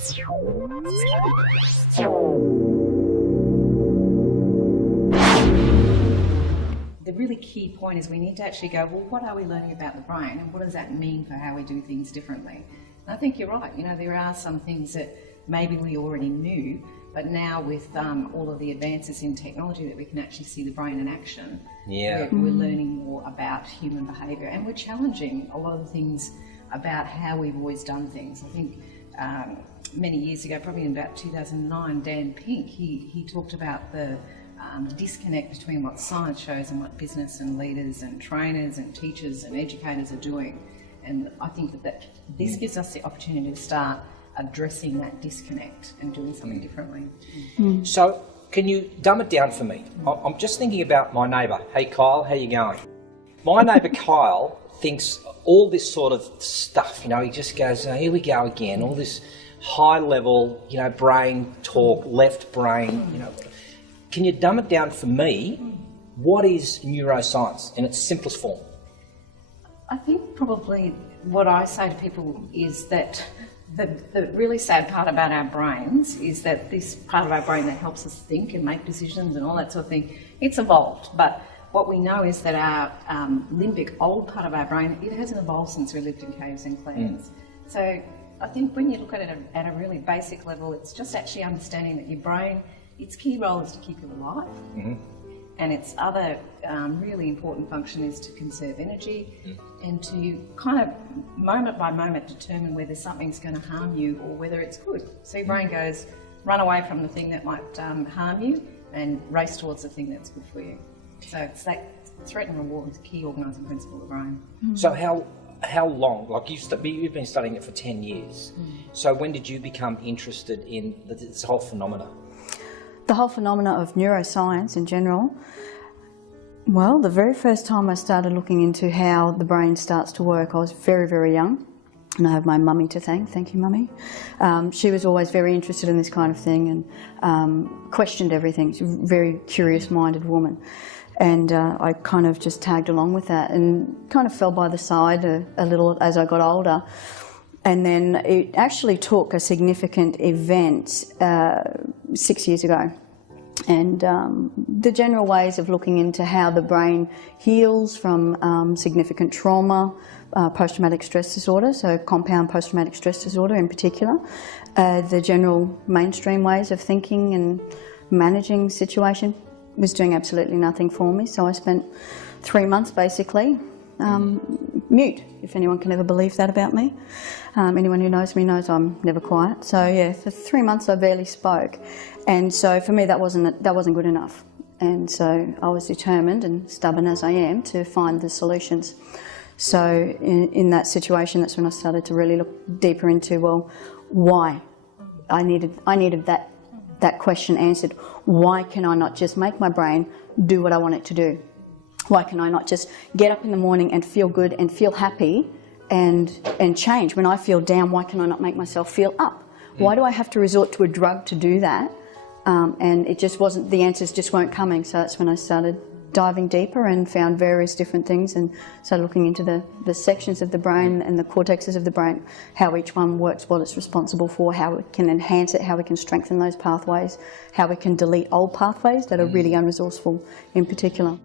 The really key point is we need to actually go, well, what are we learning about the brain and what does that mean for how we do things differently? And I think you're right, you know, there are some things that maybe we already knew, but now with all of the advances in technology that we can actually see the brain in action, we're learning more about human behaviour, and we're challenging a lot of the things about how we've always done things. I think many years ago, probably in about 2009, Dan Pink, he talked about the disconnect between what science shows and what business and leaders and trainers and teachers and educators are doing. And I think that this gives us the opportunity to start addressing that disconnect and doing something differently. So can you dumb it down for me? I'm just thinking about my neighbour. Hey Kyle, how you going? My neighbour Kyle thinks all this sort of stuff, you know, he just goes, oh, here we go again, all this high level, you know, brain talk, left brain, you know. Can you dumb it down for me? What is neuroscience in its simplest form? I think probably what I say to people is that the really sad part about our brains is that this part of our brain that helps us think and make decisions and all that sort of thing, it's evolved. But what we know is that our limbic, old part of our brain, it hasn't evolved since we lived in caves and clans. So I think when you look at it at a really basic level, it's just actually understanding that your brain, its key role is to keep you alive. And its other really important function is to conserve energy and to kind of moment by moment determine whether something's going to harm you or whether it's good. So your brain goes, run away from the thing that might harm you and race towards the thing that's good for you. So it's that threat and reward is a key organising principle of the brain. So how long, like you've been studying it for 10 years, so when did you become interested in this whole phenomena? The whole phenomena of neuroscience in general, well, the very first time I started looking into how the brain starts to work, I was very, very young, and I have my mummy to thank you mummy. She was always very interested in this kind of thing and questioned everything. She's a very curious-minded woman, and I kind of just tagged along with that and kind of fell by the side a little as I got older. And then it actually took a significant event 6 years ago. And the general ways of looking into how the brain heals from significant trauma, post-traumatic stress disorder, so compound post-traumatic stress disorder in particular, the general mainstream ways of thinking and managing situation was doing absolutely nothing for me. So I spent 3 months basically mute, if anyone can ever believe that about me. Anyone who knows me knows I'm never quiet. So yeah, for 3 months I barely spoke, and so for me that wasn't good enough. And so I was determined, and stubborn as I am, to find the solutions. So in that situation, that's when I started to really look deeper into, well, why? I needed that question answered. Why can I not just make my brain do what I want it to do? Why can I not just get up in the morning and feel good and feel happy and change? When I feel down, why can I not make myself feel up? Why do I have to resort to a drug to do that? And it just wasn't, the answers just weren't coming. So that's when I started diving deeper and found various different things and started looking into the sections of the brain and the cortexes of the brain, how each one works, what it's responsible for, how we can enhance it, how we can strengthen those pathways, how we can delete old pathways that are really unresourceful in particular.